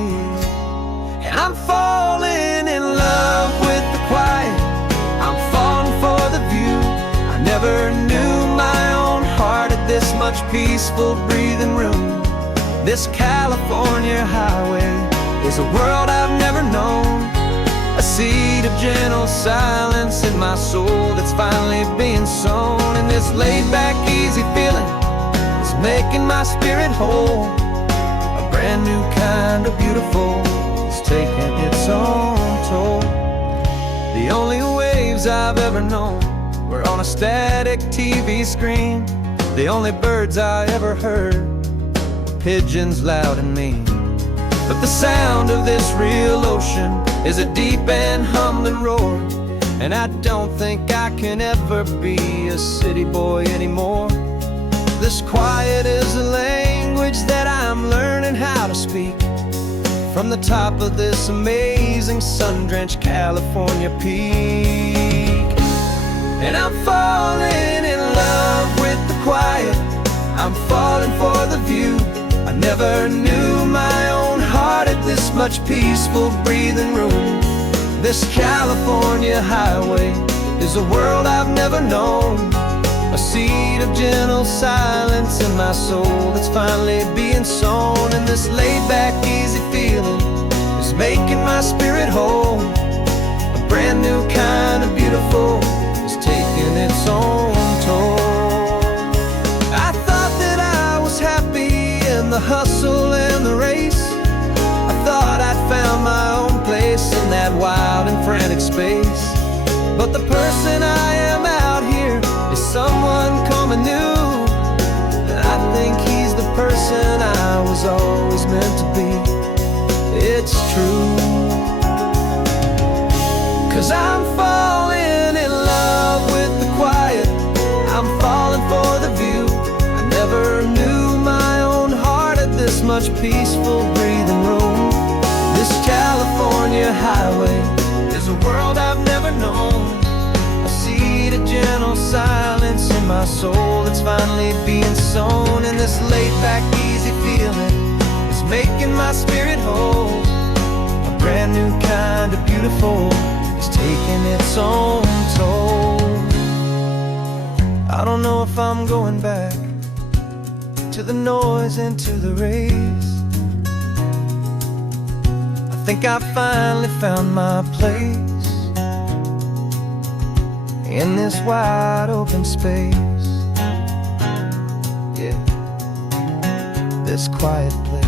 And I'm falling in love with the quiet, I'm falling for the view. I never knew my own heart had this much peaceful breathing room. This California highway is a world I've never known, a seed of gentle silence in my soul that's finally being sown. And this laid-back, easy feeling is making my spirit whole. A brand new kind of beautiful is taking its own toll. The only waves I've ever known were on a static TV screen. The only birds I ever heard were pigeons loud and mean. But the sound of this real ocean is a deep and humbling roar, and I don't think I can ever be a city boy anymore. This quiet is a language that I'm learning how to speak from the top of this amazing sun-drenched California peak. And I'm falling in love with the quiet, I'm falling for the view. I never knew my own heart had this much peaceful breathing room. This California highway is a world I've never known, a seed of gentle silence in my soul that's finally being sown. And this laid-back, easy feeling is making my spirit whole. A brand new kind of beautiful is taking its own toll. I thought that I was happy in the hustle and the race. I thought I'd found my own place in that wild and frantic space. But the person I am out here is someone coming new, and I think he's the person I was always meant to be. It's true, 'cause I'm falling in love with the quiet, I'm falling for the view. I never knew my own heart had this much peaceful breathing room. This California highway is a world I've never known, a seed of gentle silence in my soul that's finally being sown. And this laid-back, easy feeling is making my spirit whole. A brand new kind of beautiful is taking its own toll. I don't know if I'm going back to the noise and to the race. I think I finally found my place in this wide open space. Yeah, this quiet place.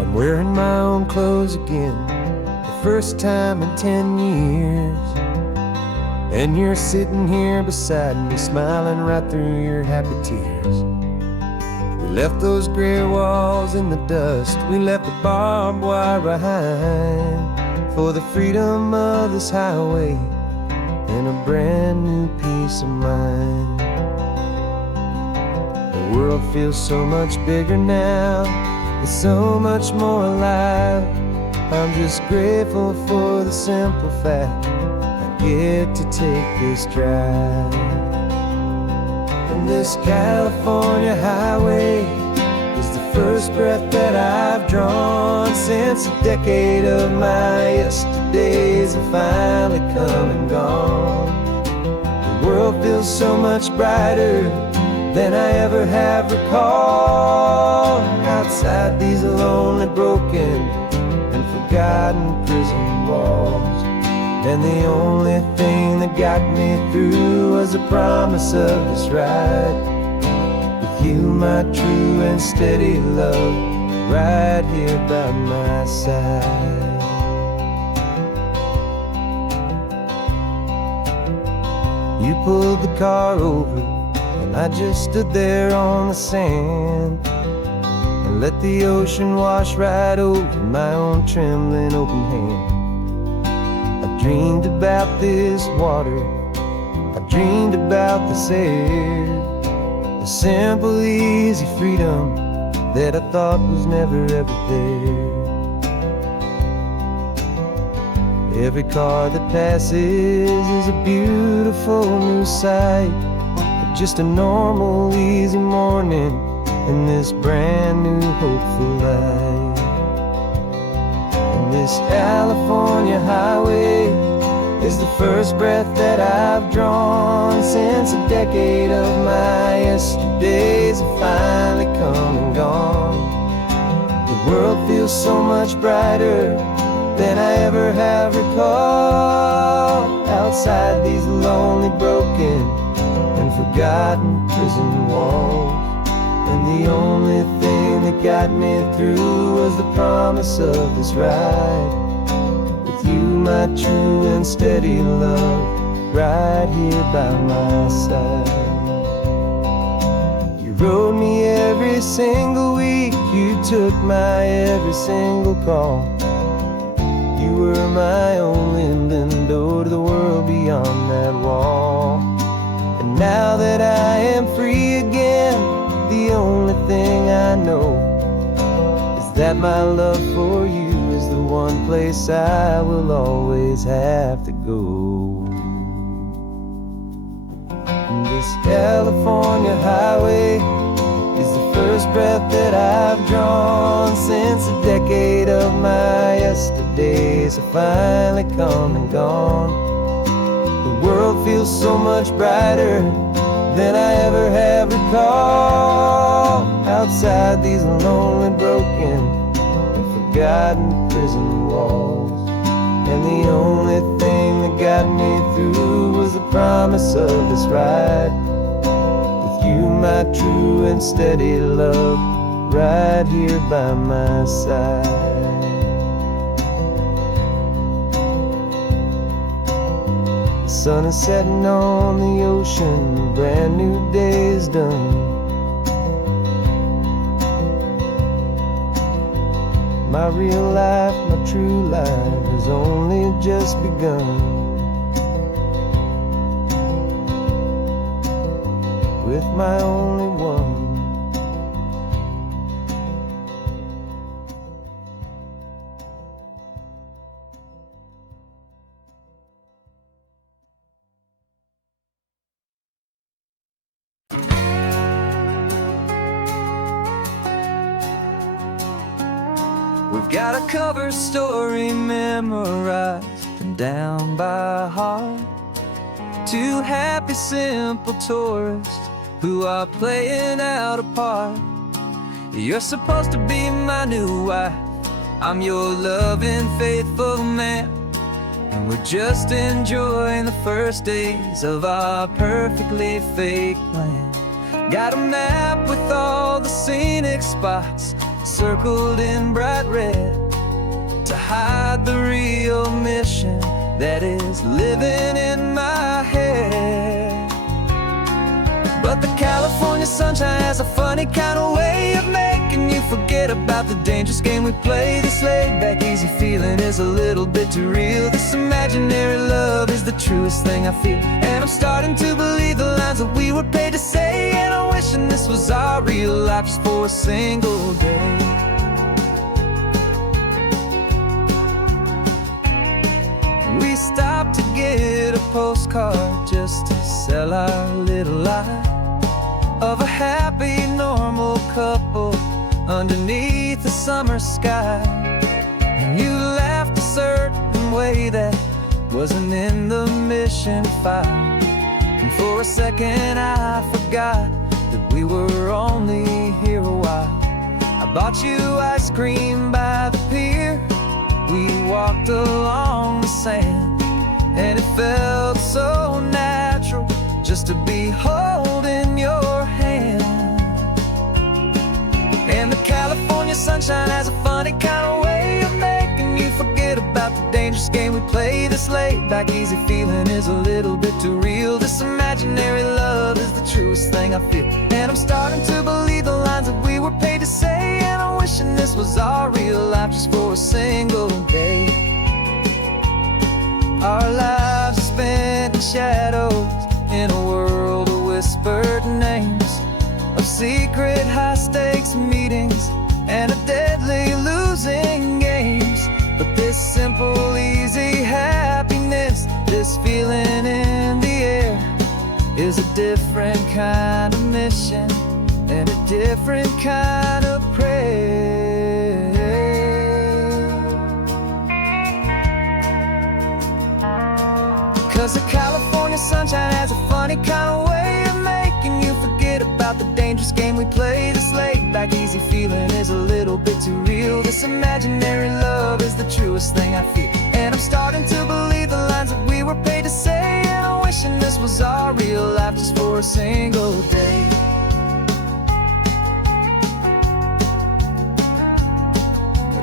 I'm wearing my own clothes again, the first time in 10 years. And you're sitting here beside me, smiling right through your happy tears. We left those gray walls in the dust, we left the barbed wire behind, for the freedom of this highway and a brand new peace of mind. The world feels so much bigger now, it's so much more alive. I'm just grateful for the simple fact I get to take this drive. And this California highway is the first breath that I've drawn since a decade of my yesterdays have finally come and gone. The world feels so much brighter than I ever have recalled, outside these lonely, broken, and forgotten prison walls. And the only thing that got me through was the promise of this ride. With you, my true and steady love, right here by my side. You pulled the car over, and I just stood there on the sand and let the ocean wash right over my own trembling open hand. I dreamed about this water, I dreamed about this air, the simple, easy freedom that I thought was never ever there. Every car that passes is a beautiful new sight, but just a normal, easy morning in this brand new, hopeful life. And this California highway is the first breath that I've drawn since a decade of my yesterdays have finally come and gone. The world feels so much brighter than I ever have recalled, outside these lonely, broken, and forgotten prison walls. And the only thing that got me through was the promise of this ride. With you, my true and steady love, right here by my side. You rode me every single week, you took my every single call. You were my only window to the world beyond that wall. And now that I am free again, the only thing I know is that my love for you is the one place I will always have to go. And this California highway is the first breath that I've drawn since a decade of my yesterdays have finally come and gone. The world feels so much brighter than I ever have recalled, outside these lonely, broken, and forgotten prison walls. And the only thing that got me through was the promise of this ride. You, my true and steady love, right here by my side. The sun is setting on the ocean, a brand new day is done. My real life, my true life has only just begun. With my only one. We've got a cover story memorized and down by heart. Two happy, simple tourists who are playing out a part. You're supposed to be my new wife, I'm your loving, faithful man, and we're just enjoying the first days of our perfectly fake plan. Got a map with all the scenic spots circled in bright red to hide the real mission that is living in my head. But the California sunshine has a funny kind of way of making you forget about the dangerous game we play. This laid-back, easy feeling is a little bit too real. This imaginary love is the truest thing I feel, and I'm starting to believe the lines that we were paid to say. And I'm wishing this was our real life just for a single day. We stopped to get a postcard just to sell our little lie of a happy, normal couple underneath the summer sky. And you laughed a certain way that wasn't in the mission file, and for a second I forgot that we were only here a while. I bought you ice cream by the pier We walked along the sand, and it felt so natural just to be holding your hand. And the California sunshine has a funny kind of way of making you forget about the dangerous game we play. This laid back easy feeling is a little bit too real. This imaginary love is the truest thing I feel, and I'm starting to believe the lines that we were paid to say. And I'm wishing this was our real life just for a single day. Our lives are spent in shadows, in a world of whispered names, of secret high-stakes meetings and of deadly losing games. But this simple, easy happiness, this feeling in the air, is a different kind of mission and a different kind of prayer. 'Cause the California sunshine has a funny kind of way of making you forget about the dangerous game we play. This laid back easy feeling is a little bit too real. This imaginary love is the truest thing I feel, and I'm starting to believe the lines that we were paid to say. And I'm wishing this was our real life just for a single day.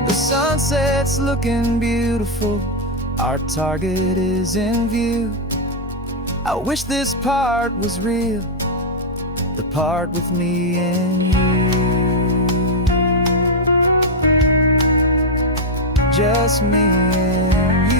The sunset's looking beautiful, our target is in view. I wish this part was real, the part with me and you. Just me and you.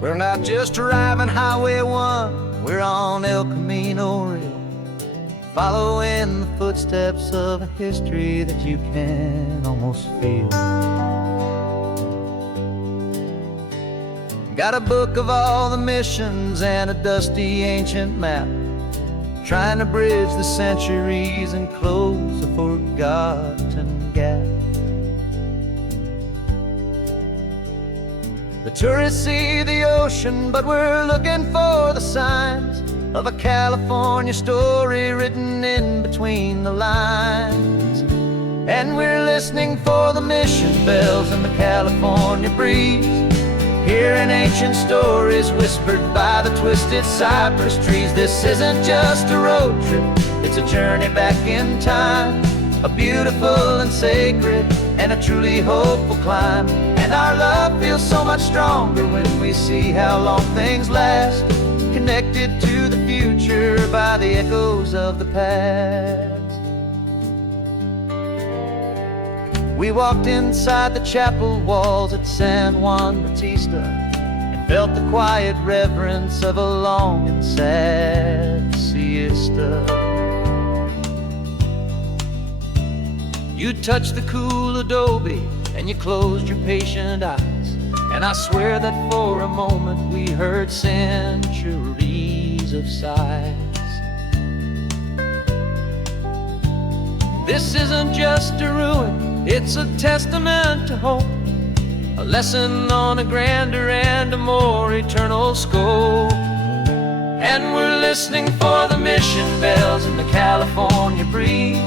We're not just driving Highway 1, we're on El Camino Real, following the footsteps of a history that you can almost feel. Got a book of all the missions and a dusty ancient map, trying to bridge the centuries and close a forgotten gap. The tourists see the ocean, but we're looking for the signs of a California story written in between the lines. And we're listening for the mission bells in the California breeze, hearing ancient stories whispered by the twisted cypress trees. This isn't just a road trip, it's a journey back in time, a beautiful and sacred and a truly hopeful climb. And our love feels so much stronger when we see how long things last, connected to the future by the echoes of the past. We walked inside the chapel walls at San Juan Bautista and felt the quiet reverence of a long and sad siesta. You touched the cool adobe and you closed your patient eyes, and I swear that for a moment we heard centuries of sighs. This isn't just a ruin, it's a testament to hope, a lesson on a grander and a more eternal scope. And we're listening for the mission bells in the California breeze,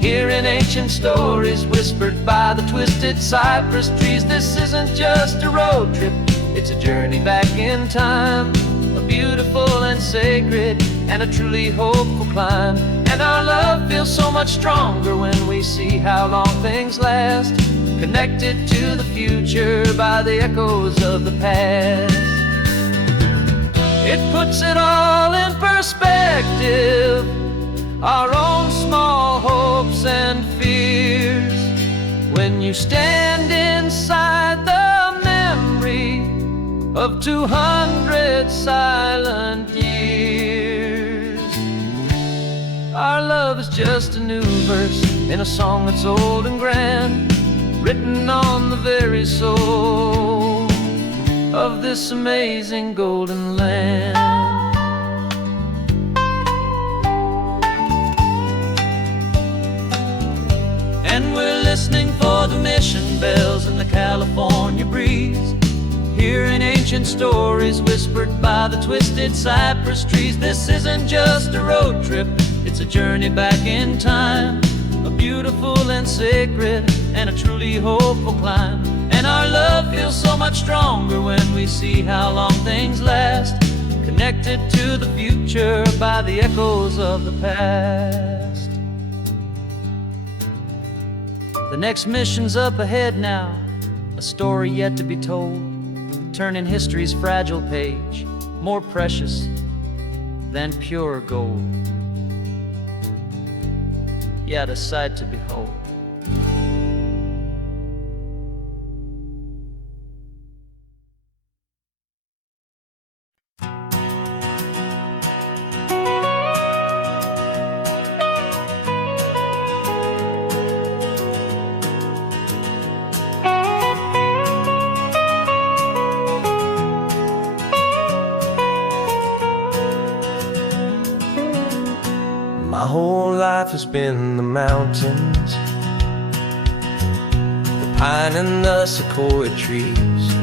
hearing ancient stories whispered by the twisted cypress trees. This isn't just a road trip, it's a journey back in time, a beautiful and sacred and a truly hopeful climb. And our love feels so much stronger when we see how long things last, connected to the future by the echoes of the past. It puts it all in perspective, our own small hopes and fears, when you stand inside the memory of 200 silent years. Our love is just a new verse in a song that's old and grand, written on the very soul of this amazing golden land. California breeze, hearing ancient stories whispered by the twisted cypress trees. This isn't just a road trip, it's a journey back in time, a beautiful and sacred and a truly hopeful climb. And our love feels so much stronger when we see how long things last, connected to the future by the echoes of the past. The next mission's up ahead now, a story yet to be told, turning history's fragile page, more precious than pure gold. Yet a sight to behold. My whole life has been the mountains, the pine and the sequoia trees,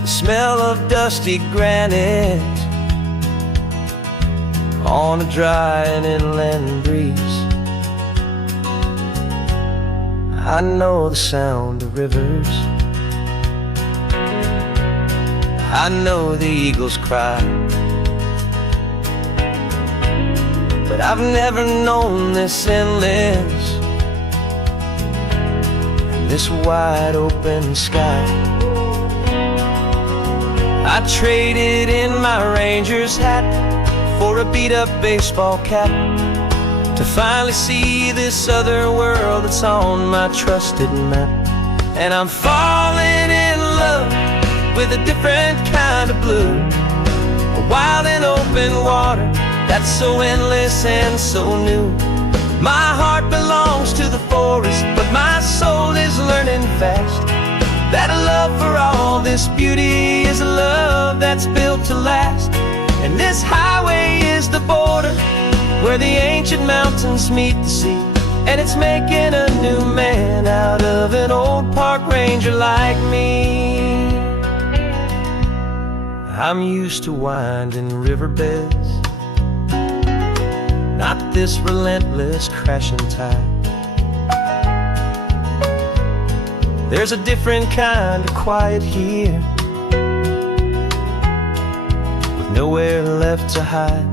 the smell of dusty granite on a dry and inland breeze. I know the sound of rivers, I know the eagles cry, but I've never known this endless and this wide open sky. I traded in my Ranger's hat for a beat-up baseball cap to finally see this other world that's on my trusted map. And I'm falling in love with a different kind of blue, a wild and open water that's so endless and so new. My heart belongs to the forest, but my soul is learning fast that a love for all this beauty is a love that's built to last. And this highway is the border where the ancient mountains meet the sea, and it's making a new man out of an old park ranger like me. I'm used to winding riverbeds, not this relentless crashing tide. There's a different kind of quiet here, with nowhere left to hide.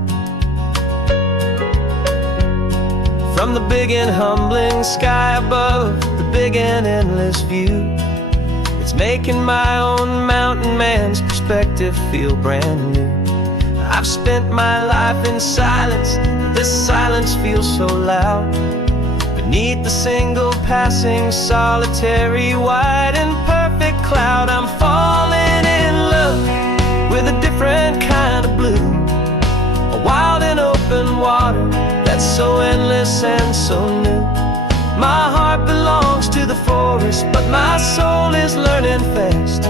From the big and humbling sky above, the big and endless view, it's making my own mountain man's perspective feel brand new. I've spent my life in silence, this silence feels so loud. Beneath the single passing solitary white and perfect cloud, I'm falling in love with a different kind of blue, a wild and open water that's so endless and so new. My heart belongs to the forest, but my soul is learning fast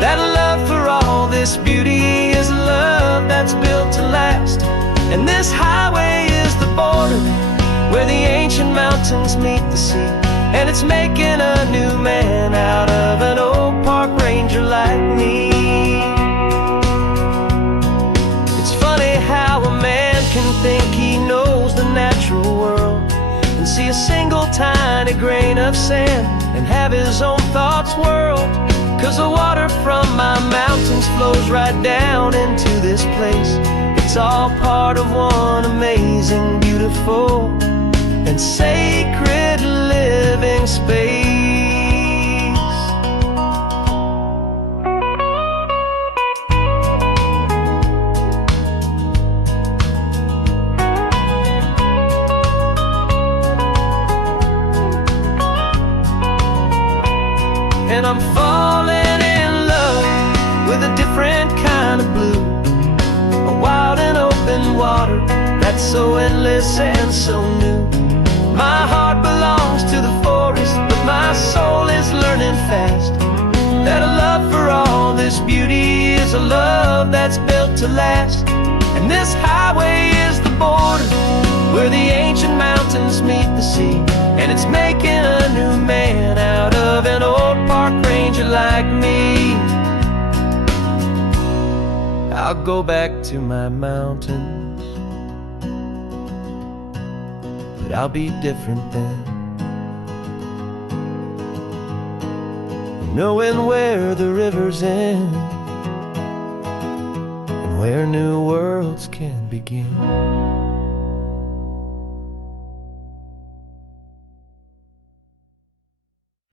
that a love for all this beauty is a love that's built to last. And this highway is the border where the ancient mountains meet the sea, and it's making a new man out of an old park ranger like me. It's funny how a man can think he knows the natural world and see a single tiny grain of sand and have his own thoughts whirled. 'Cause the water from my mountains flows right down into this place. It's all part of one amazing, beautiful, and sacred living space. And I'm falling in love with a different kind of blue, a wild and open water that's so endless and so new. My heart belongs to the forest, but my soul is learning fast that a love for all this beauty is a love that's built to last. And this highway is the border where the ancient mountains meet the sea, and it's making a new man I'll go back to my mountains, but I'll be different then. Knowing where the rivers end and where new worlds can begin.